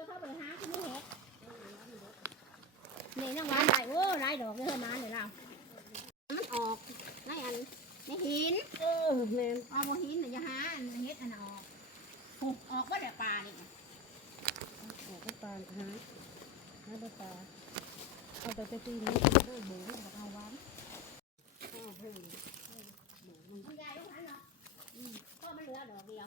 อเข้าไปหาที่นี่เห็ดนี่น้ำหวานได้โอ้ได้ดอกเยอะมาเลยเรามันออกในอันในหินแม่นเอาโมหินน่ะอย่าหาอันเห็ดอันออกออกว่าแต่ปลานี่ออกปลาหาปลาเอาไปตีนี้ได้หมูกับเอาหวานมันใหญ่ลูกหันเนาะก็มันเหลือดอกเดียว